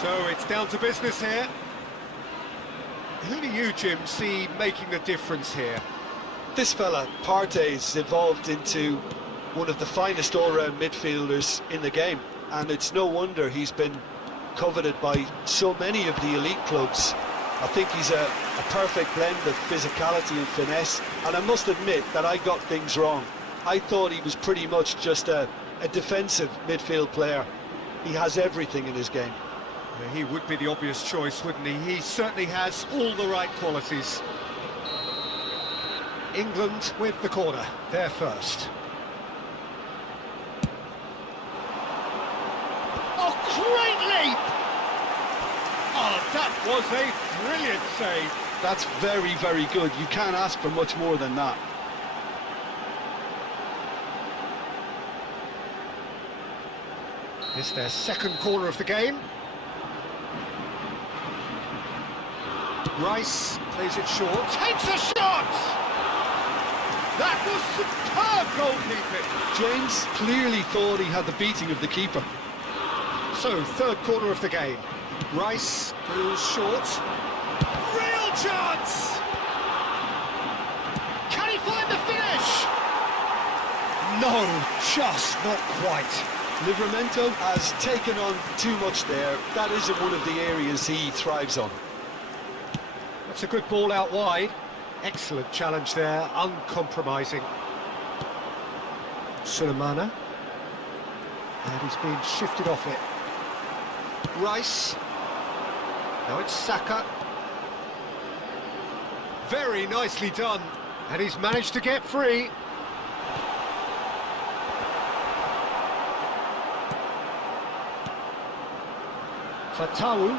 So it's down to business here. Who do you, Jim, see making a difference here? This fella, Partey's evolved into one of the finest all-round midfielders in the game, and it's no wonder he's been coveted by so many of the elite clubs. I think he's a perfect blend of physicality and finesse, and I must admit that I got things wrong. I thought he was pretty much just a defensive midfield player. He has everything in his game. Yeah, he would be the obvious choice, wouldn't he? He certainly has all the right qualities. England with the corner, they're first. Oh, great leap! Oh, that was a brilliant save. That's very, very good. You can't ask for much more than that. It's their second corner of the game. Rice plays it short, takes a shot! That was superb goalkeeping. James clearly thought he had the beating of the keeper. So, third corner of the game. Rice goes short. Real chance! Can he find the finish? No, just not quite. Livramento has taken on too much there. That isn't one of the areas he thrives on. That's a good ball out wide. Excellent challenge there, uncompromising. Sulemana. And he's been shifted off it. Rice. Now it's Saka. Very nicely done. And he's managed to get free. Fatawu.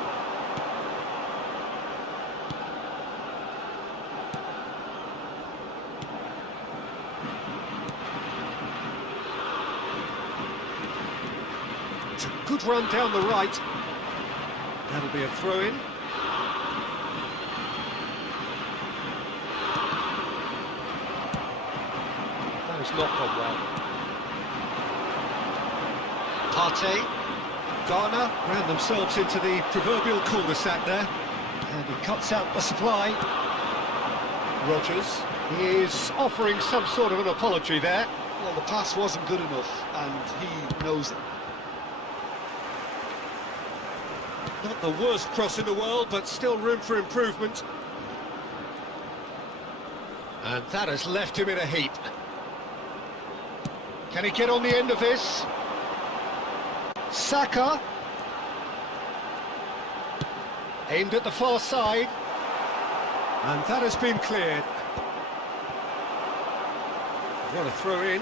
It's a good run down the right. That'll be a throw-in. That has not gone well. Partey. Ghana ran themselves into the proverbial cul-de-sac there. And he cuts out the supply. Rodgers is offering some sort of an apology there. Well, the pass wasn't good enough, and he knows it. Not the worst cross in the world, but still room for improvement. And that has left him in a heap. Can he get on the end of this? Saka. Aimed at the far side. And that has been cleared. What a throw in.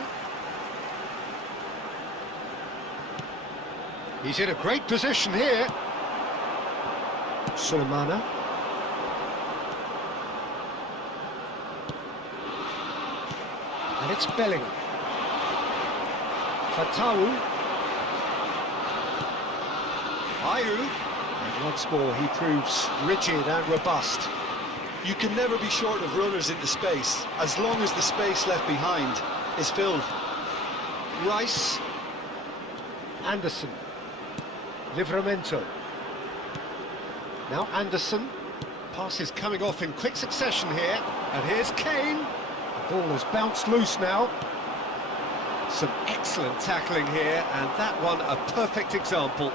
He's in a great position here. Sulemana. And it's Bellingham. Fatawu. Ayew. And once more he proves rigid and robust. You can never be short of runners into space, as long as the space left behind is filled. Rice. Anderson. Livramento. Now Anderson. Pass is coming off in quick succession here. And here's Kane. The ball has bounced loose now. Some excellent tackling here, and that one a perfect example.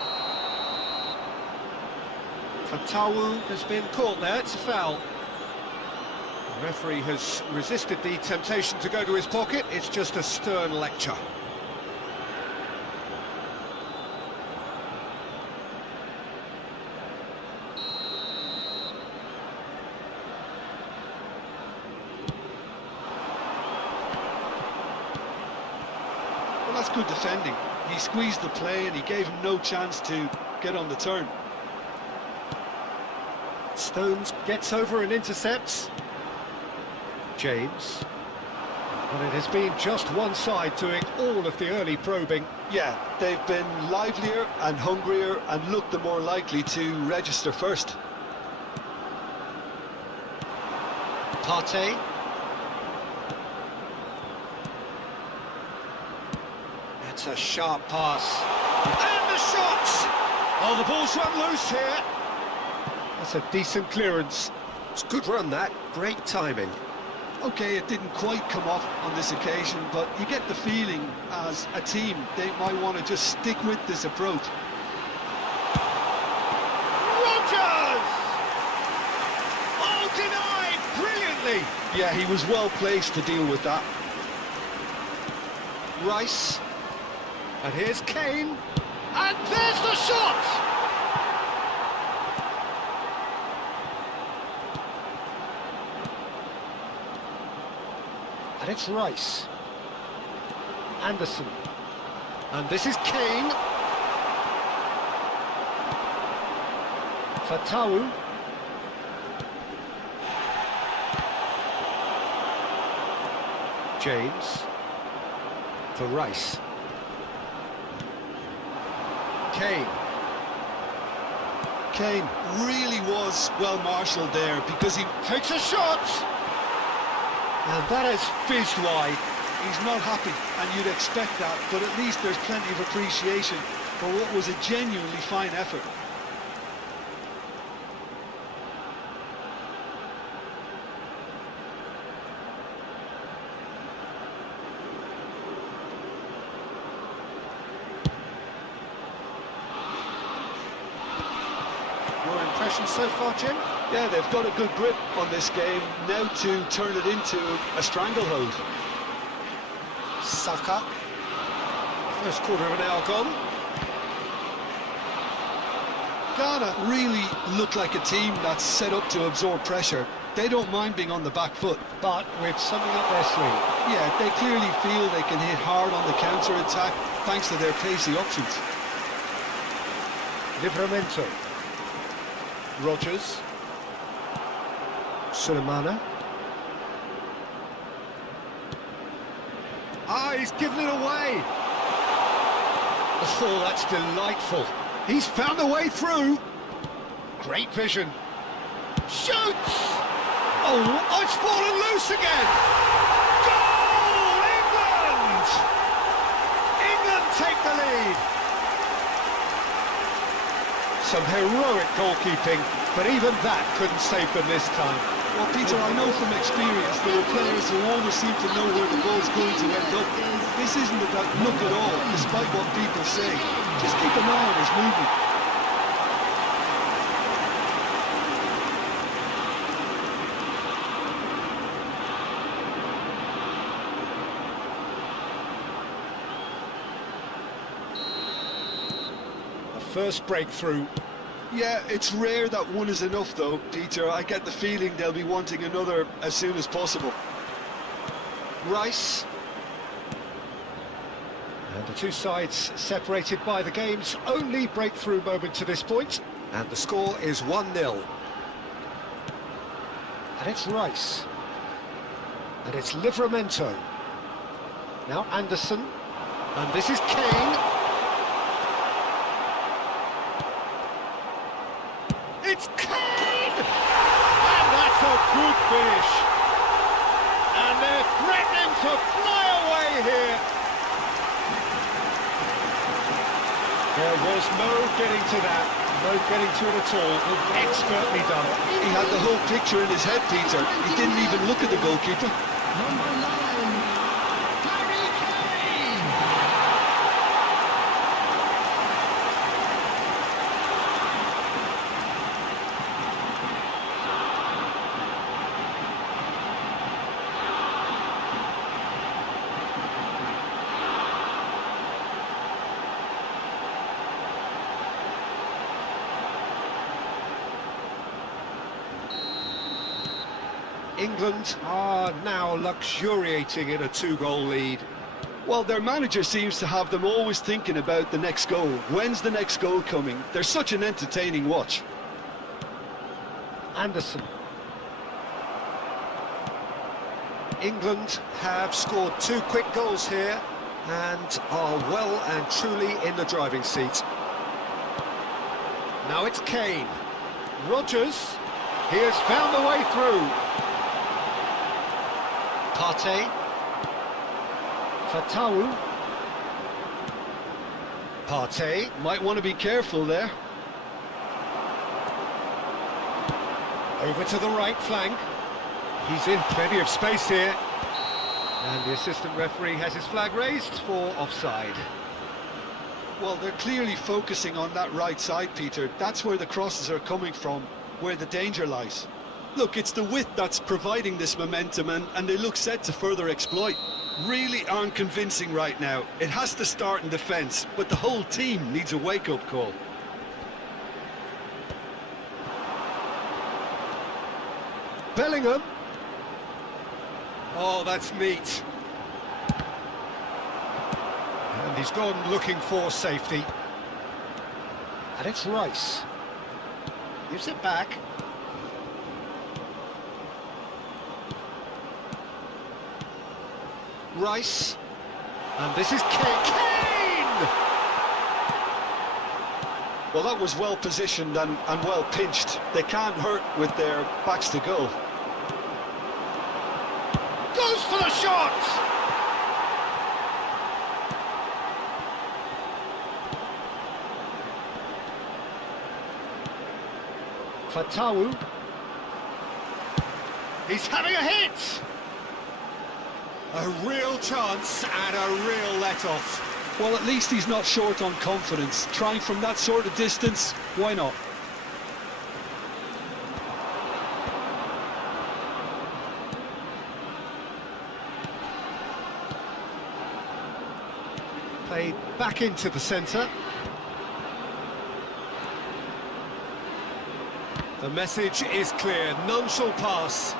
Fatawu has been caught there, it's a foul. The referee has resisted the temptation to go to his pocket, it's just a stern lecture. Well, that's good defending. He squeezed the play and he gave him no chance to get on the turn. Stones gets over and intercepts. James. Well, it has been just one side doing all of the early probing. Yeah, they've been livelier and hungrier and looked the more likely to register first. Partey. That's a sharp pass. And the shot! Oh, the ball's run loose here. That's a decent clearance. It's a good run, that. Great timing. Okay, it didn't quite come off on this occasion, but you get the feeling as a team they might want to just stick with this approach. Rodgers! Oh, denied brilliantly. Yeah, he was well placed to deal with that. Rice. And here's Kane. And there's the shot! And it's Rice. Anderson. And this is Kane. Fatawu. James. For Rice. Kane. Kane really was well marshalled there because he Takes a shot! And that has fizzed wide. he's not happy, and you'd expect that, but at least there's plenty of appreciation for what was a genuinely fine effort. Your impression so far, Jim? Yeah, they've got a good grip on this game, now to turn it into a stranglehold. Saka. First quarter of an hour gone. Ghana really look like a team that's set up to absorb pressure. They don't mind being on the back foot. But with something up their sleeve. Yeah, they clearly feel they can hit hard on the counter-attack thanks to their pacey options. Livramento. Rodgers. Sulemana. Ah, he's given it away. Oh, that's delightful. He's found a way through. Great vision. Shoots! Oh, it's fallen loose again. Goal, England! England take the lead. Some heroic goalkeeping, but even that couldn't save them this time. Well, Peter, I know from experience there are players who always seem to know where the ball's going to end up. This isn't about luck at all, despite what people say. Just keep an eye on his movement. A first breakthrough. Yeah, it's rare that one is enough, though, Peter. I get the feeling they'll be wanting another as soon as possible. Rice. And the two sides separated by the game's only breakthrough moment to this point. And the score is 1-0. And it's Rice. And it's Livramento. Now Anderson. And this is Kane. It's Kane! And that's a good finish. And they're threatening to fly away here. There was no getting to that, no getting to it at all. Expertly done. He had the whole picture in his head, Peter. He didn't even look at the goalkeeper. England are now luxuriating in a two-goal lead. Well, their manager seems to have them always thinking about the next goal. When's the next goal coming? They're such an entertaining watch. Anderson. England have scored two quick goals here and are well and truly in the driving seat. Now it's Kane. Rodgers. He has found the way through. Partey. Fatawu. Partey. Might want to be careful there. Over to the right flank. He's in plenty of space here. And the assistant referee has his flag raised for offside. Well, they're clearly focusing on that right side, Peter. That's where the crosses are coming from, where the danger lies. Look, it's the width that's providing this momentum, and they look set to further exploit. Really aren't convincing right now. It has to start in defence, but the whole team needs a wake-up call. Bellingham. Oh, that's neat. And he's gone looking for safety. And it's Rice. Gives it back. Rice. And this is Kane! Well, that was well positioned and well pinched. They can't hurt with their backs to goal. Goes for the shot! Fatawu. He's having a hit! A real chance and a real let-off. Well, at least he's not short on confidence. Trying from that sort of distance, why not? Played back into the centre. The message is clear, none shall pass.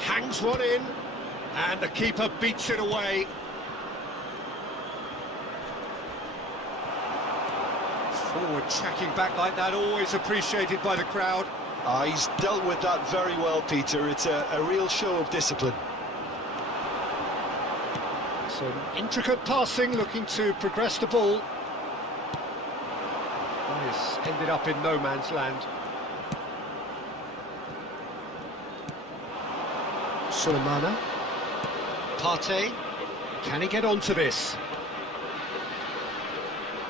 Hangs one in, and the keeper beats it away. Forward tracking back like that, always appreciated by the crowd. He's dealt with that very well, Peter. It's a real show of discipline. Some intricate passing, looking to progress the ball. This ended up in no man's land. Sulemana. Partey. Can he get onto this?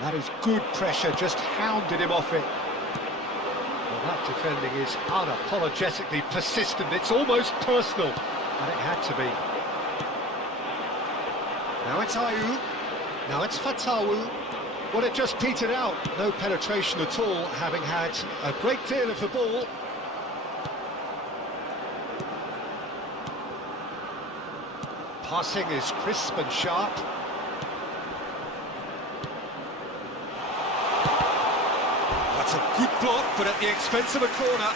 That is good pressure, just hounded him off it. Well, that defending is unapologetically persistent. It's almost personal, and it had to be. Now it's Ayew. Now it's Fatawu. Well, it just petered out. No penetration at all, having had a great deal of the ball. Passing is crisp and sharp. That's a good block, but at the expense of a corner.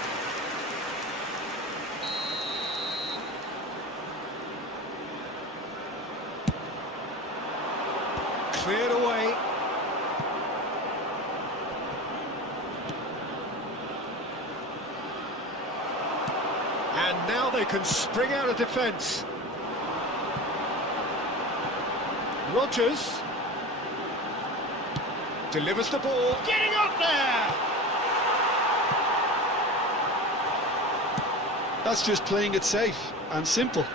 Cleared away. And now they can spring out of defence. Rodgers delivers the ball, getting up there! That's just playing it safe and simple.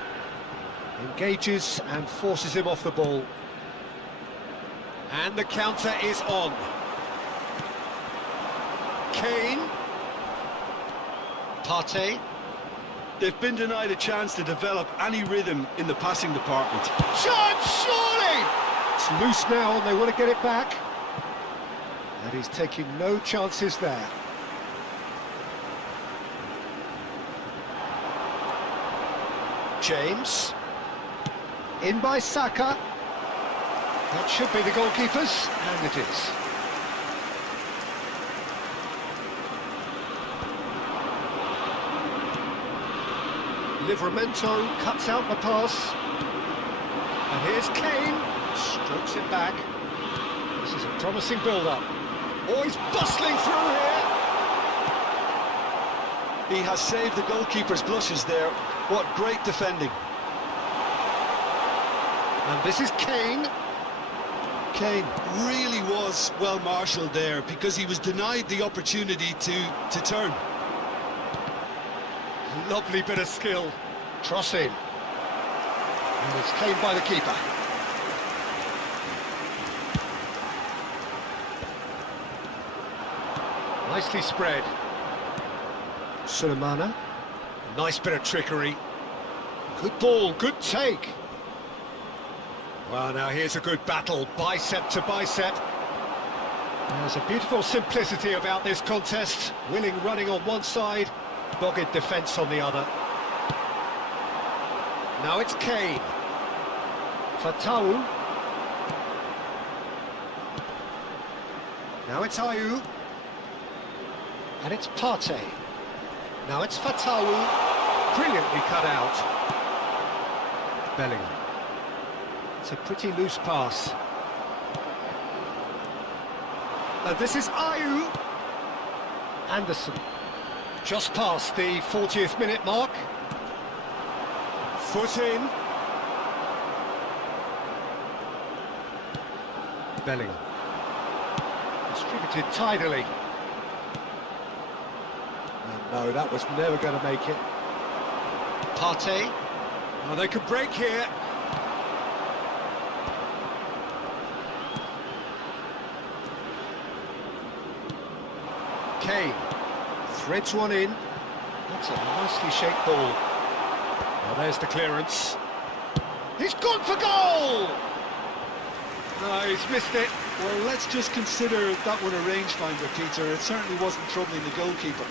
Engages and forces him off the ball. And the counter is on. Kane. Partey. They've been denied a chance to develop any rhythm in the passing department. Shot, surely! It's loose now and they want to get it back. And he's taking no chances there. James. In by Saka. That should be the goalkeepers, and it is. Livramento cuts out the pass. And here's Kane. Strokes it back. This is a promising build-up. Oh, he's bustling through here. He has saved the goalkeeper's blushes there. What great defending. And this is Kane. Kane really was well marshalled there because he was denied the opportunity to turn. Lovely bit of skill. Cross in. And it's claimed by the keeper. Nicely spread. Sulemana. Nice bit of trickery. Good ball, good take. Well, now here's a good battle, bicep to bicep. There's a beautiful simplicity about this contest. Willing running on one side, dogged defence on the other. Now it's Kane. Fatawu. Now it's Ayew. And it's Partey. Now it's Fatawu. Brilliantly cut out. Bellingham. It's a pretty loose pass. And this is Ayew. Anderson. Just past the 40th minute mark. Foot in. Bellingham. Distributed tidily. And no, that was never going to make it. Partey. Oh, they could break here. Kane threads one in. That's a nicely shaped ball. Well, there's the clearance. He's gone for goal! No, he's missed it. Well, let's just consider that one a rangefinder, Peter. It certainly wasn't troubling the goalkeeper.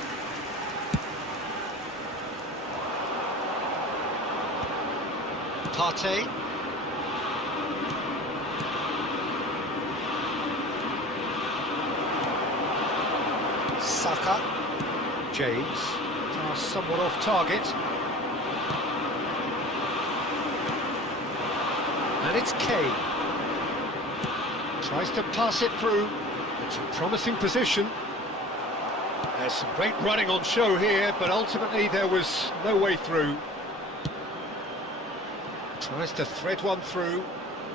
Partey. Saka. James. Pass somewhat off target. And it's Kane. Tries to pass it through. It's a promising position. There's some great running on show here, but ultimately there was no way through. Tries to thread one through.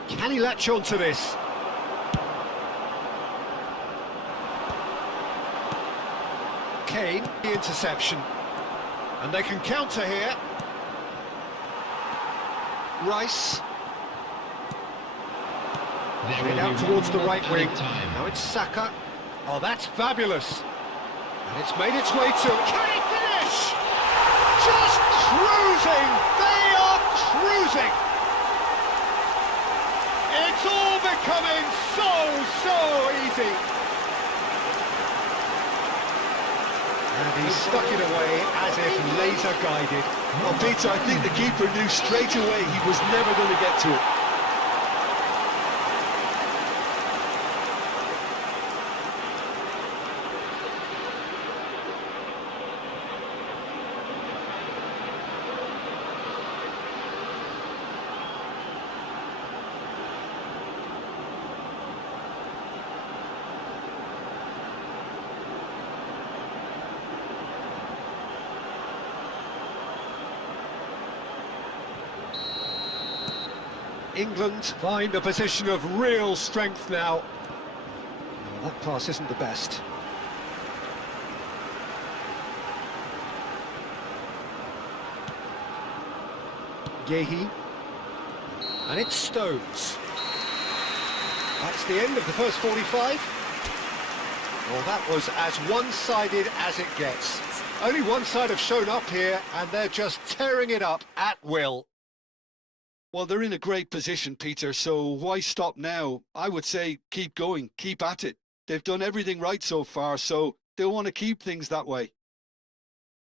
Can he latch on to this? Kane, the interception. And they can counter here. Rice. Played out towards the right wing. Now it's Saka. Oh, that's fabulous. And it's made its way to... Can he finish? Just cruising! They are cruising! It's all becoming so easy. And he stuck it away as if laser guided. Well, Peter, I think the keeper knew straight away he was never going to get to it. England find a position of real strength now. Well, that pass isn't the best. Yehi. And it's Stones. That's the end of the first 45. Well, that was as one-sided as it gets. Only one side have shown up here, and they're just tearing it up at will. Well, they're in a great position, Peter, so why stop now? I would say keep going, keep at it. They've done everything right so far, so they'll want to keep things that way.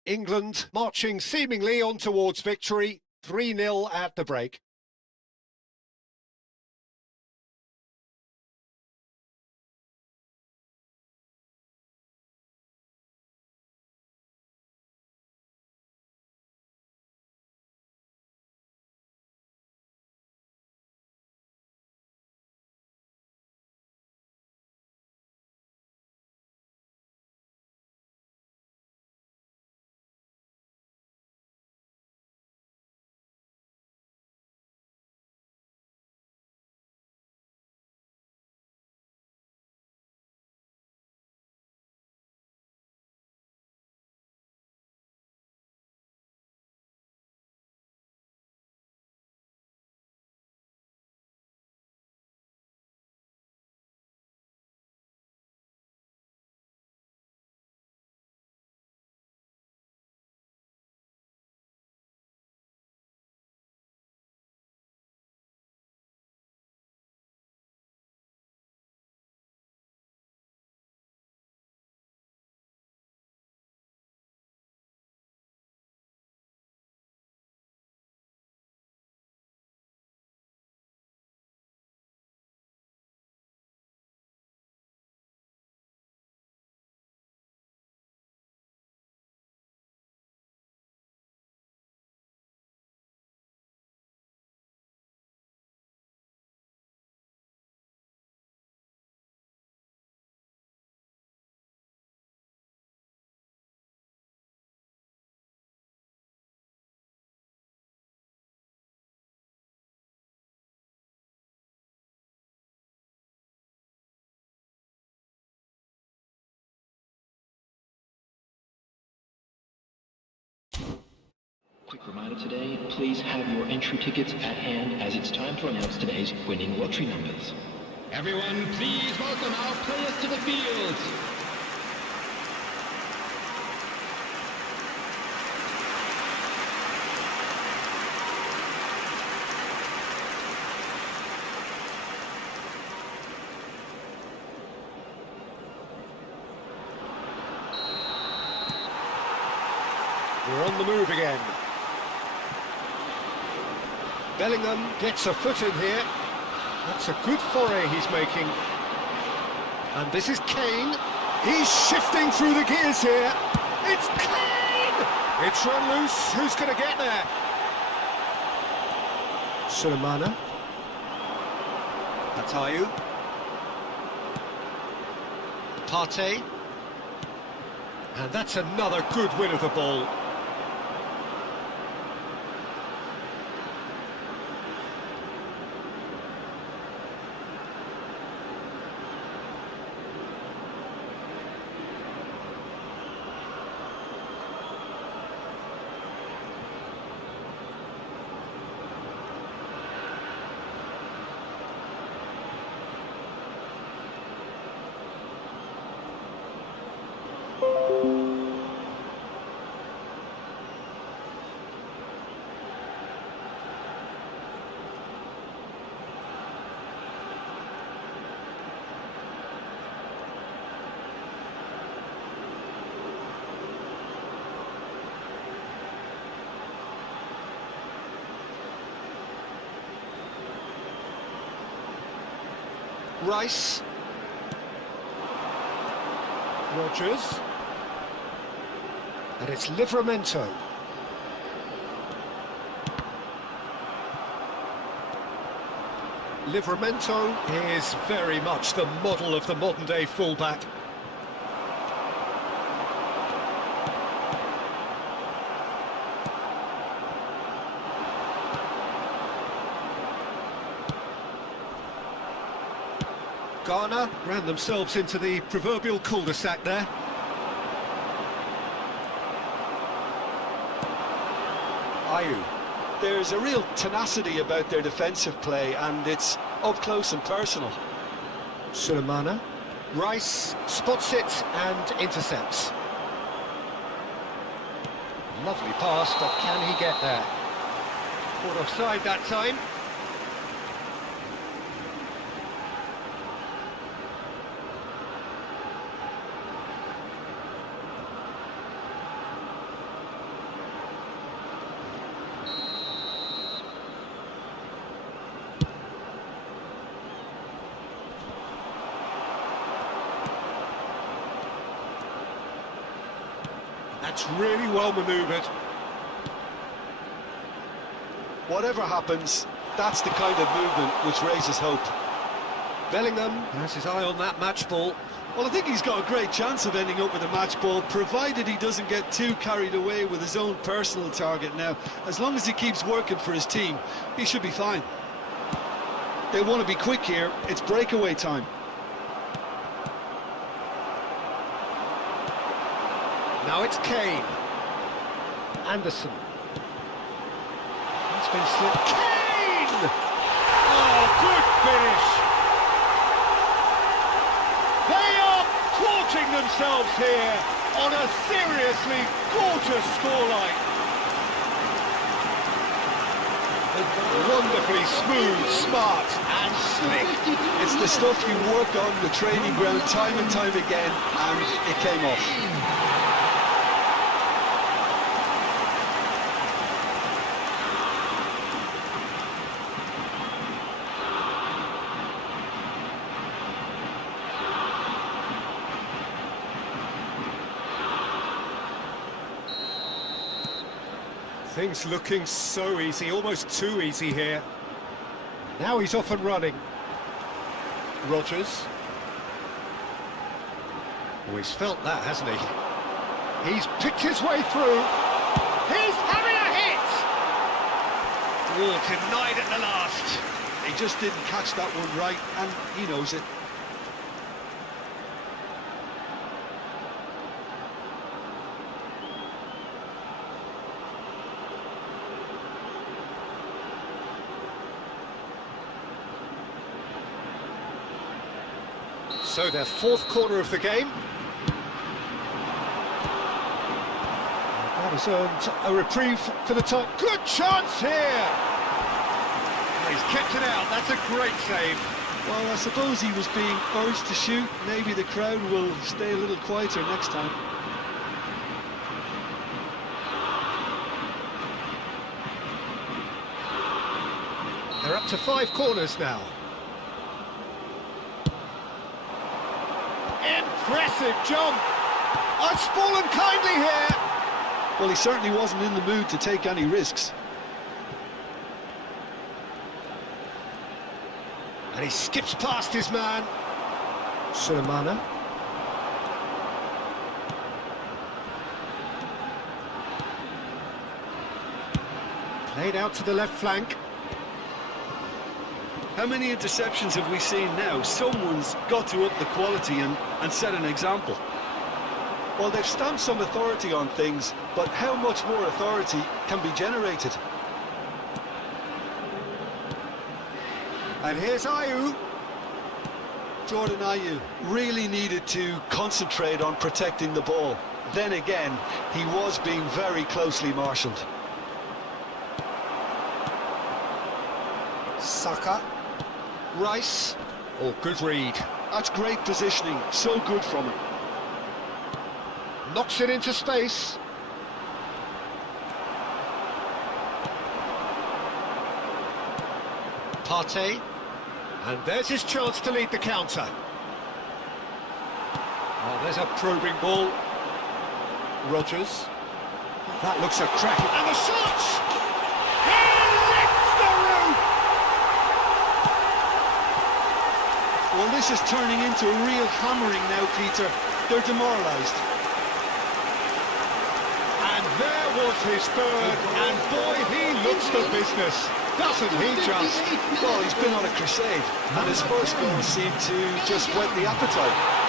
England marching seemingly on towards victory, 3-0 at the break. Reminder today, please have your entry tickets at hand as it's time to announce today's winning lottery numbers. Everyone, please welcome our players to the field. We're on the move again. Bellingham gets a foot in here. That's a good foray he's making. And this is Kane. He's shifting through the gears here. It's Kane! It's run loose. Who's going to get there? Sulemana. That's Ayew. Partey. And that's another good win of the ball. Rice. Rodgers. And it's Livramento. Livramento is very much the model of the modern-day fullback. Ghana ran themselves into the proverbial cul-de-sac there. Ayew. There's a real tenacity about their defensive play, and it's up close and personal. Sulemana. Rice spots it and intercepts. Lovely pass, but can he get there? Caught offside that time. That's really well manoeuvred. Whatever happens, that's the kind of movement which raises hope. Bellingham has his eye on that match ball. Well, I think he's got a great chance of ending up with a match ball, provided he doesn't get too carried away with his own personal target now. As long as he keeps working for his team, he should be fine. They want to be quick here. It's breakaway time. Now it's Kane. Anderson. That's been slipped. Kane! Oh, good finish! They are quartering themselves here on a seriously gorgeous scoreline. Wonderfully smooth, smart and slick. It's the stuff you work on the training ground time and time again, and it came off. Things looking so easy, almost too easy here. Now he's off and running. Rodgers. Oh, he's felt that, hasn't he? He's picked his way through. He's having a hit! Oh, denied at the last. He just didn't catch that one right, and he knows it. So their fourth corner of the game. That has earned a reprieve for the time. Good chance here! He's kept it out, that's a great save. Well, I suppose he was being urged to shoot. Maybe the crowd will stay a little quieter next time. They're up to 5 corners now. Impressive jump! Oh, it's fallen kindly here! Well, he certainly wasn't in the mood to take any risks. And he skips past his man. Sulemana. Played out to the left flank. How many interceptions have we seen now? Someone's got to up the quality and set an example. Well, they've stamped some authority on things, but how much more authority can be generated? And here's Ayew. Jordan Ayew really needed to concentrate on protecting the ball. Then again, he was being very closely marshalled. Saka. Rice. Oh, good read. That's great positioning, so good from him. Knocks it into space. Partey. And there's his chance to lead the counter. Oh, there's a probing ball. Rodgers. That looks a cracking... And the shot! He lifts the roof! Well, this is turning into a real hammering now, Peter. They're demoralised. And there was his third, and boy, he looks the business, doesn't he just? Well, he's been on a crusade, and his first goal seemed to just whet the appetite.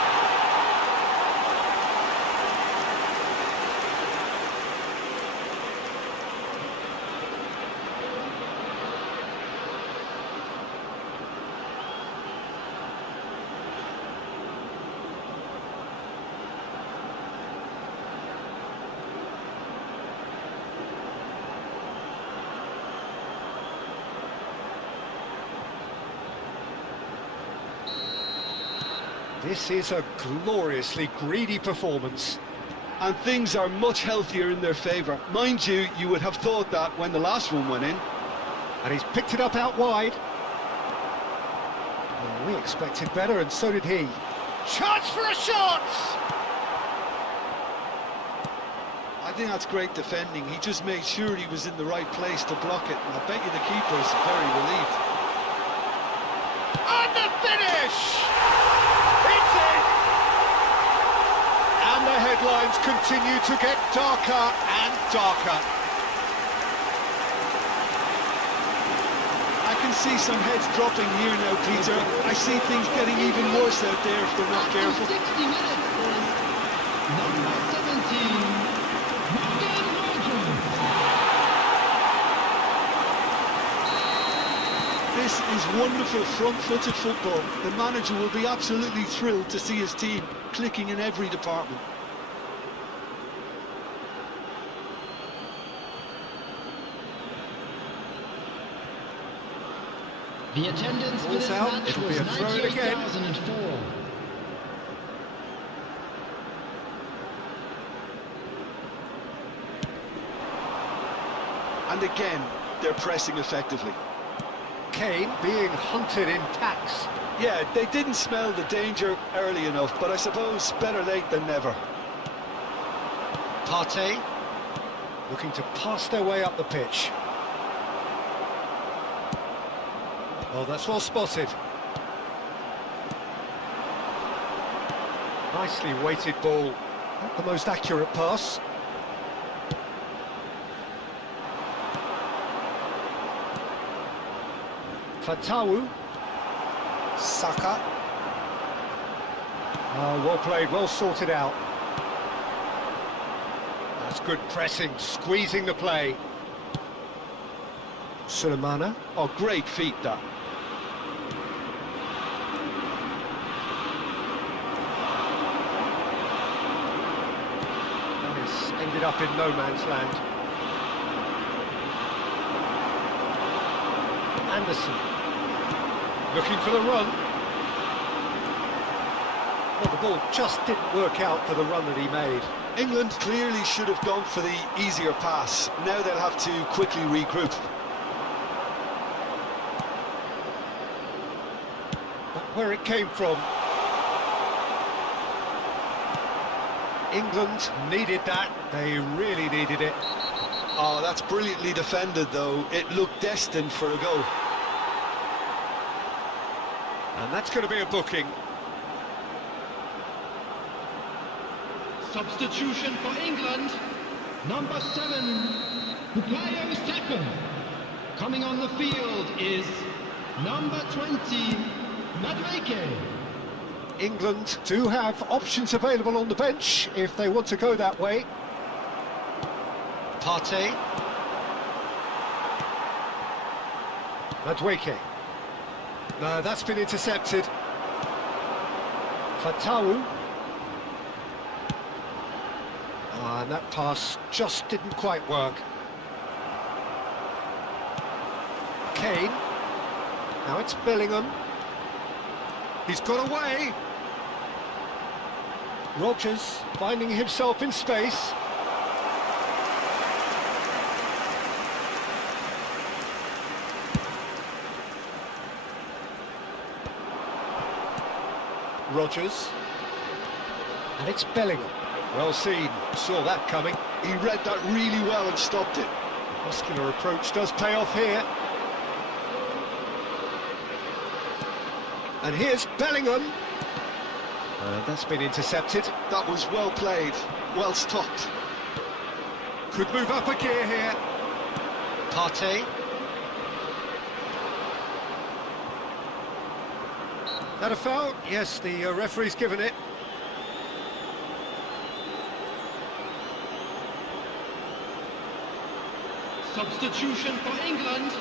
This is a gloriously greedy performance. And things are much healthier in their favour. Mind you, you would have thought that when the last one went in. And he's picked it up out wide. Well, we expected better, and so did he. Chance for a shot! I think that's great defending. He just made sure he was in the right place to block it. And I bet you the keeper's very relieved. And the finish! It's in! And the headlines continue to get darker and darker. I can see some heads dropping here now, Peter. I see things getting even worse out there if they're not careful. 60 minutes is number 17, Morgan Rodgers. This is wonderful front-footed football. The manager will be absolutely thrilled to see his team clicking in every department. The attendance for this out. match It'll was be a throw in again. 98,004. And again, they're pressing effectively. Kane being hunted in packs. Yeah, they didn't smell the danger early enough, but I suppose better late than never. Partey looking to pass their way up the pitch. Oh, that's well spotted. Nicely weighted ball. Not the most accurate pass. Fatawu. Saka. Oh, well played, well sorted out. That's good pressing, squeezing the play. Sulemana. Oh, great feat, that. ended up in no man's land. Anderson, looking for the run. Well, the ball just didn't work out for the run that he made. England clearly should have gone for the easier pass. Now they'll have to quickly regroup. But where it came from. England needed that. They really needed it. Oh, that's brilliantly defended, though. It looked destined for a goal. And that's going to be a booking. Substitution for England. Number 7, Bukayo Saka. Coming on the field is number 20, Madueke. England do have options available on the bench if they want to go that way. Partey. Madueke. No, that's been intercepted. Fatawu. And that pass just didn't quite work. Kane. Now it's Bellingham. He's got away. Rodgers finding himself in space. Rodgers. And it's Bellingham. Well seen, saw that coming. He read that really well and stopped it. Muscular approach does pay off here. And here's Bellingham. That's been intercepted. That was well played, well stopped. Could move up a gear here. Partey. That a foul? Yes, the referee's given it. Substitution for England.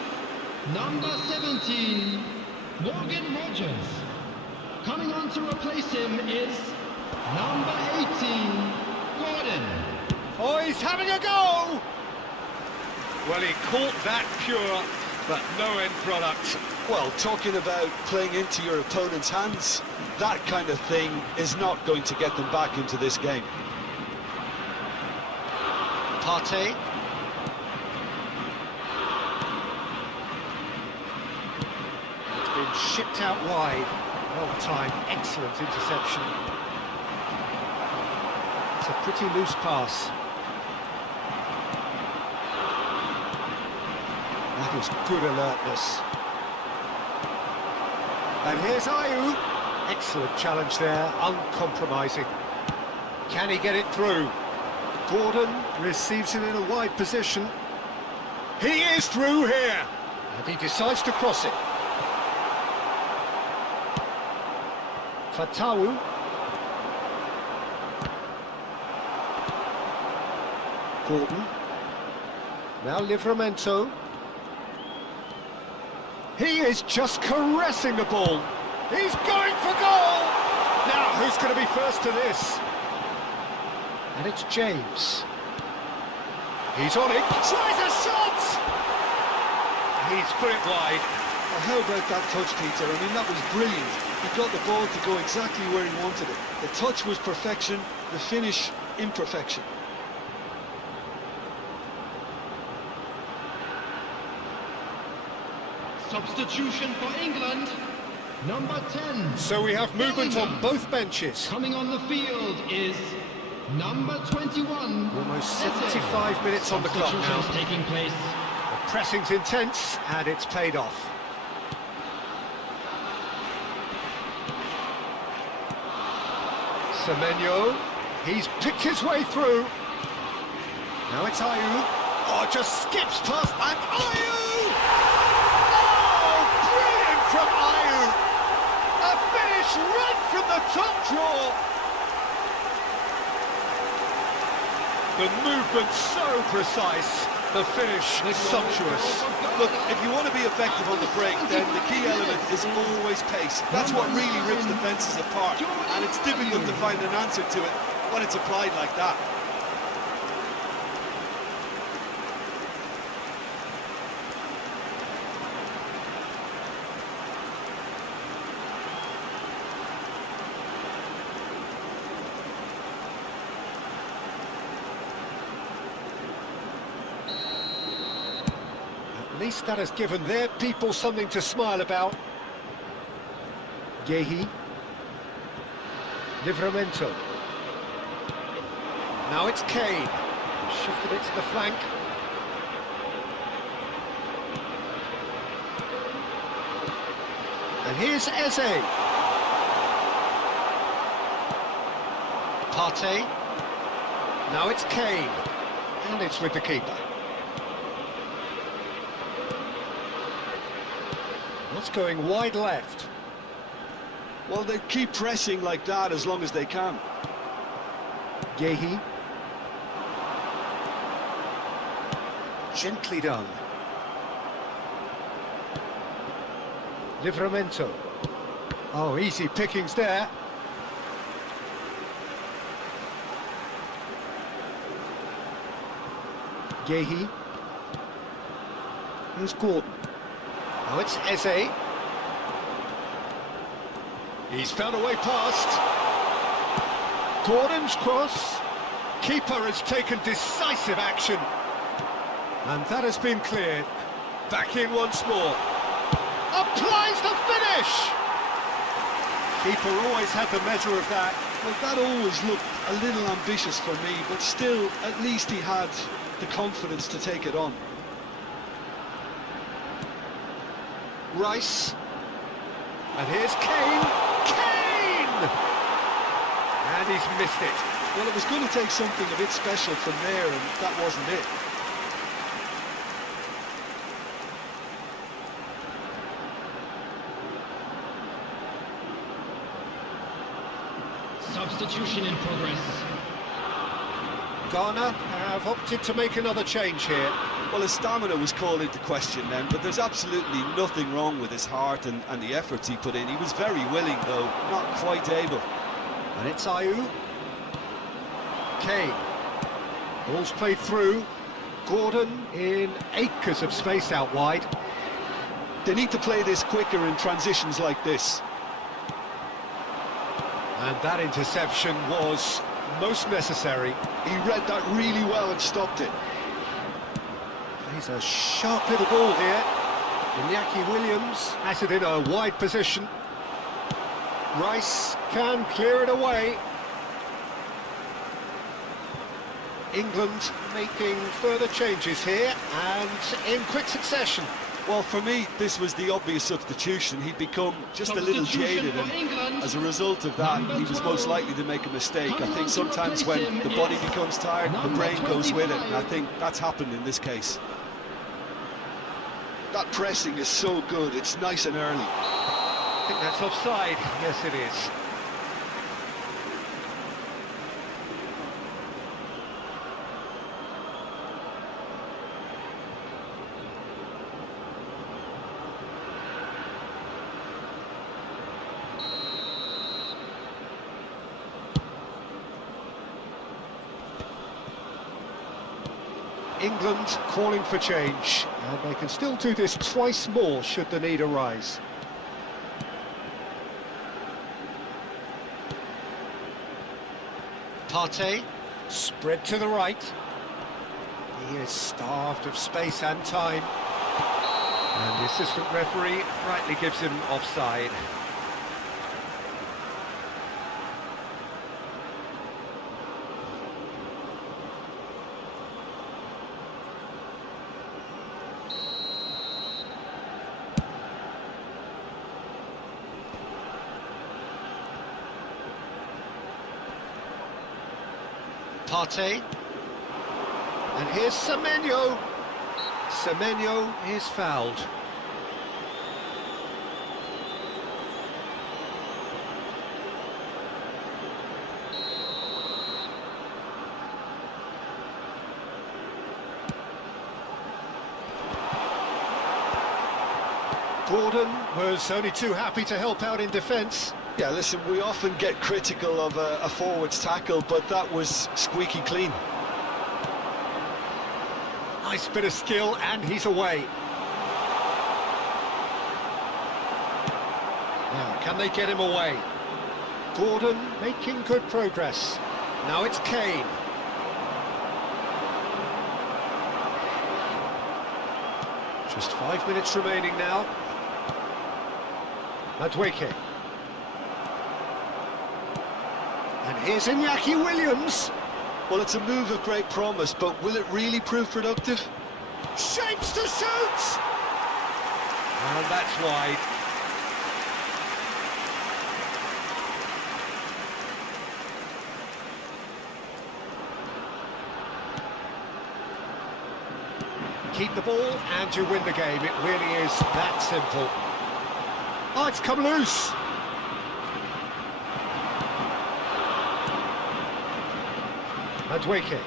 Number 17, Morgan Rodgers. Coming on to replace him is number 18, Gordon. Oh, he's having a go! Well, he caught that pure, but no end product. Well, talking about playing into your opponent's hands, that kind of thing is not going to get them back into this game. Partey. It's been shipped out wide. Well timed, excellent interception. It's a pretty loose pass. That is good alertness. And here's Ayew. Excellent challenge there, uncompromising. Can he get it through? Gordon receives it in a wide position. He is through here. And he decides to cross it. Fatawu. Gordon. Now Livramento. He is just caressing the ball. He's going for goal! Now, who's going to be first to this? And it's James. He's on it. Tries a shot! He's put it wide. Well, how about that touch, Peter? I mean, that was brilliant. He got the ball to go exactly where he wanted it. The touch was perfection, the finish, imperfection. Substitution for England. Number 10. So we have movement on Bellingham. both benches. Coming on the field is number 21. Almost 75 minutes on the clock now. Substitutions taking place. The pressing's intense, and it's paid off. Semenyo, he's picked his way through. Now it's Ayew. Oh, just skips past, and Ayew! Oh, brilliant from Ayew! A finish right from the top draw. The movement so precise, the finish sumptuous. Look, if you want to be effective on the break, then the key element is always pace. That's what really rips defences apart, and it's difficult to find an answer to it when it's applied like that. least that has given their people something to smile about. Gehi. Livramento. Now it's Kane. Shifted it to the flank. And here's Eze. Partey. Now it's Kane. And it's with the keeper. What's going wide left? Well, they keep pressing like that as long as they can. Gehi. Gently done. Livramento. Oh, easy pickings there. Gehi. Here's Gordon. Now it's Eze. He's found a way past. Gordon's cross. Keeper has taken decisive action. And that has been cleared. Back in once more. Applies the finish! Keeper always had the measure of that. Well, that always looked a little ambitious for me, but still, at least he had the confidence to take it on. Rice. And here's Kane. Kane! And he's missed it. Well, it was going to take something a bit special from there, and that wasn't it. Substitution in progress. Ghana have opted to make another change here. Well, his stamina was called into question then, but there's absolutely nothing wrong with his heart and the efforts he put in. He was very willing, though, not quite able. And it's Ayew. Kane. Ball's played through. Gordon in acres of space out wide. They need to play this quicker in transitions like this. And that interception was most necessary. He read that really well and stopped it. He's a sharp little ball here. Iñaki Williams has it in a wide position. Rice can clear it away. England making further changes here and in quick succession. Well, for me, this was the obvious substitution. He'd become just a little jaded, and as a result of that, he was most likely to make a mistake. I think sometimes when the body becomes tired, the brain goes with it, and I think that's happened in this case. That pressing is so good, it's nice and early. I think that's offside. Yes, it is. England calling for change, and they can still do this twice more should the need arise. Partey, spread to the right. He is starved of space and time. And the assistant referee rightly gives him offside. Partey, and here's Semenyo. Semenyo is fouled. Gordon was only too happy to help out in defence. Yeah, listen, we often get critical of a forward's tackle, but that was squeaky clean. Nice bit of skill, and he's away. Now, can they get him away? Gordon making good progress. Now it's Kane. Just 5 minutes remaining now. Madueke. And here's Iñaki Williams. Well, it's a move of great promise, but will it really prove productive? Shapes to shoot! And that's wide. Keep the ball and you win the game. It really is that simple. Oh, it's come loose. Madueke.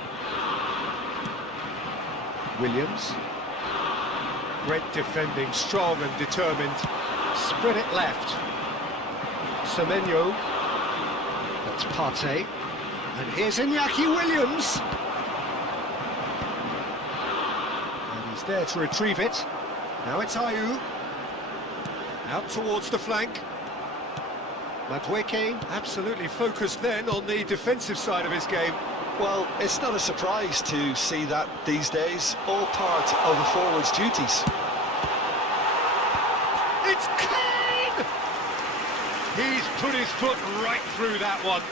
Williams. Great defending, strong and determined. Spread it left. Semenyo. That's Partey. And here's Iñaki Williams. And he's there to retrieve it. Now it's Ayew. Out towards the flank. Madueke absolutely focused then on the defensive side of his game. Well, it's not a surprise to see that these days, all part of a forward's duties. It's Kane! He's put his foot right through that one.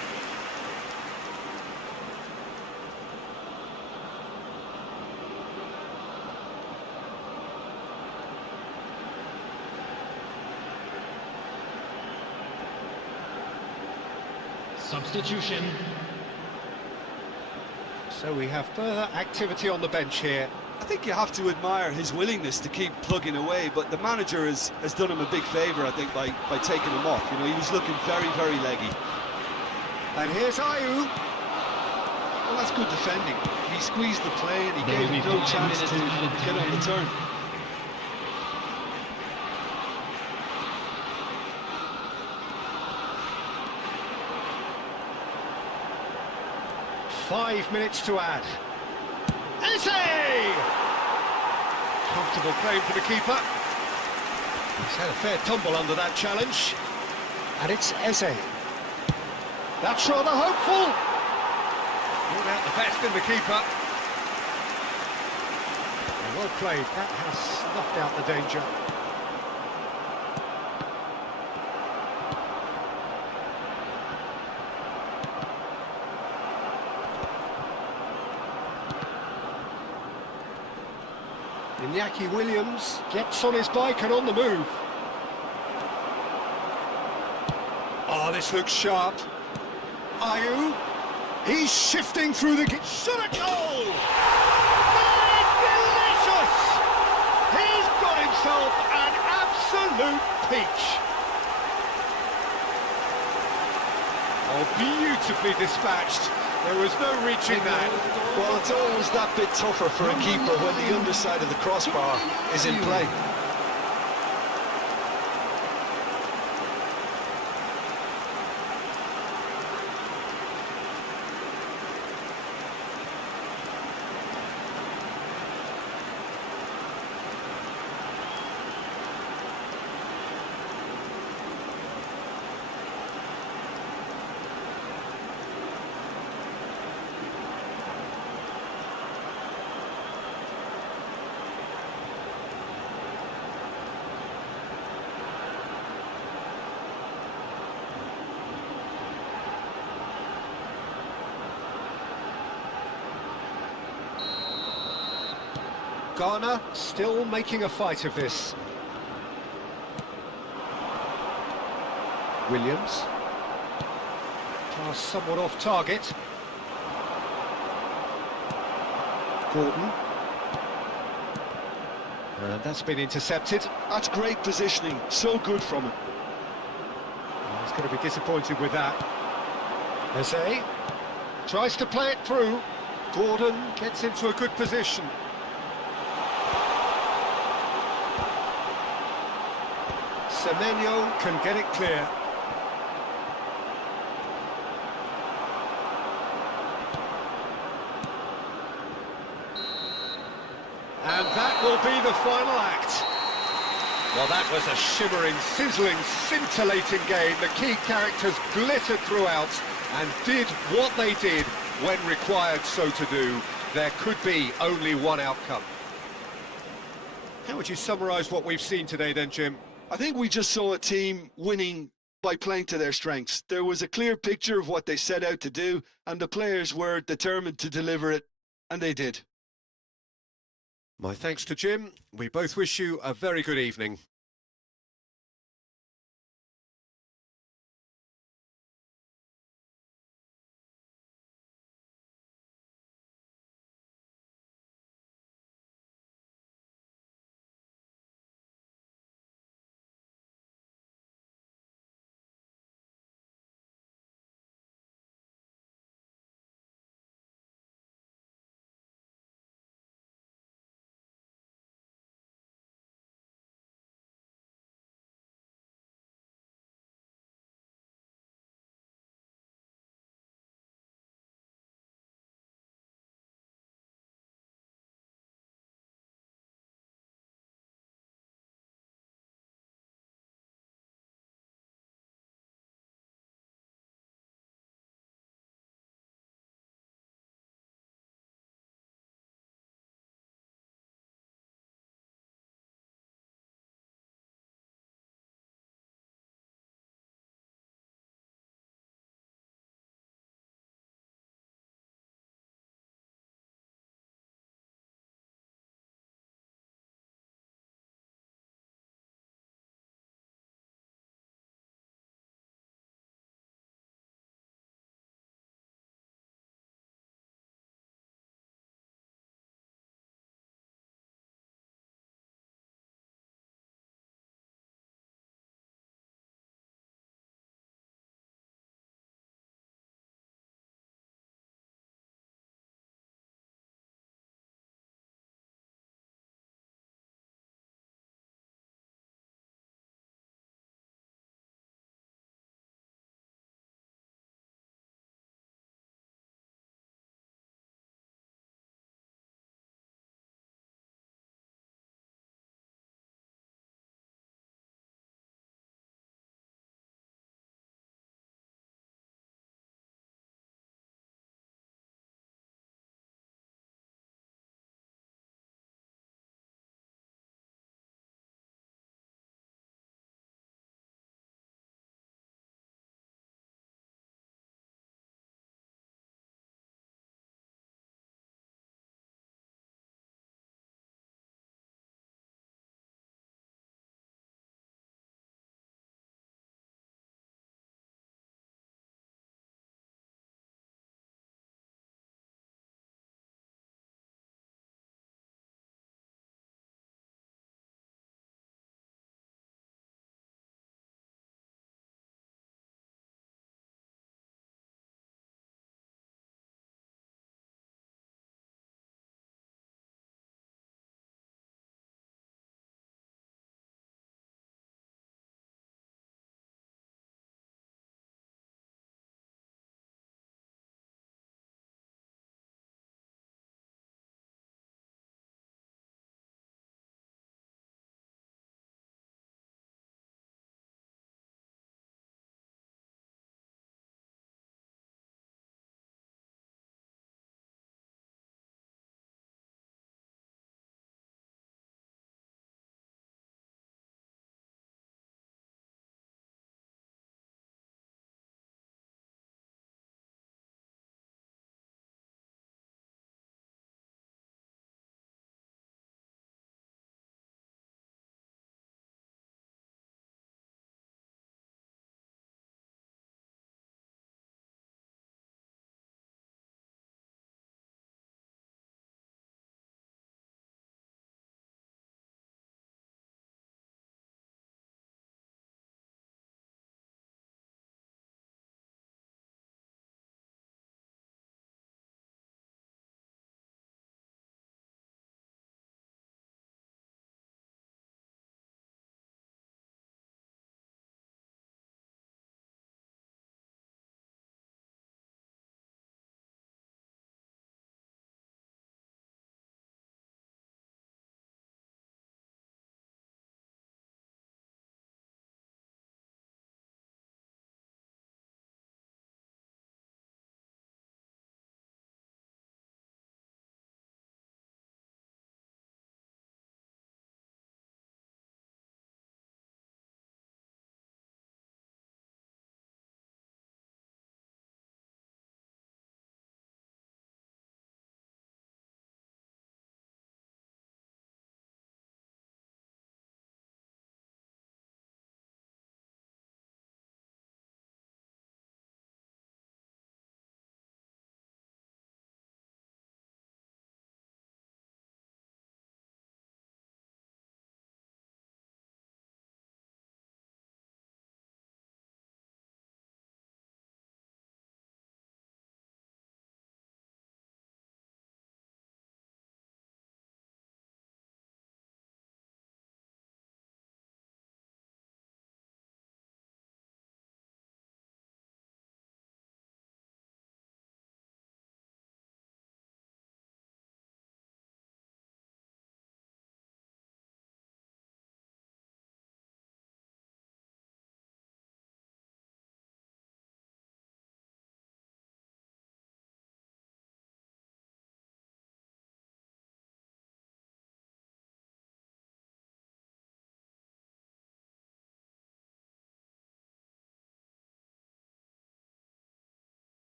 Substitution. So we have further activity on the bench here. I think you have to admire his willingness to keep plugging away, but the manager has done him a big favour, I think, by taking him off. You know, he was looking very, very leggy. And here's Ayew. Well, that's good defending. He squeezed the play and he There gave will him be no 5 chance minutes to added get on the time. turn. Five minutes to add. Eze! Comfortable claim for the keeper. He's had a fair tumble under that challenge. And it's Eze. That's rather hopeful. Brought out the best in the keeper. And well played. That has snuffed out the danger. Iñaki Williams gets on his bike and on the move. Oh, this looks sharp. Ayew, he's shifting through the... Shot a goal! That is delicious! He's got himself an absolute peach. Oh, beautifully dispatched. There was no reaching that. Well, it's always that bit tougher for a keeper when the underside of the crossbar is in play. Ghana still making a fight of this. Williams. Pass somewhat off target. Gordon. And that's been intercepted. That's great positioning, so good from him. He's going to be disappointed with that. Eze tries to play it through. Gordon gets into a good position. Semenyo can get it clear. And that will be the final act. Well, that was a shimmering, sizzling, scintillating game. The key characters glittered throughout and did what they did when required so to do. There could be only one outcome. How would you summarise what we've seen today then, Jim? I think we just saw a team winning by playing to their strengths. There was a clear picture of what they set out to do, and the players were determined to deliver it, and they did. My thanks to Jim. We both wish you a very good evening.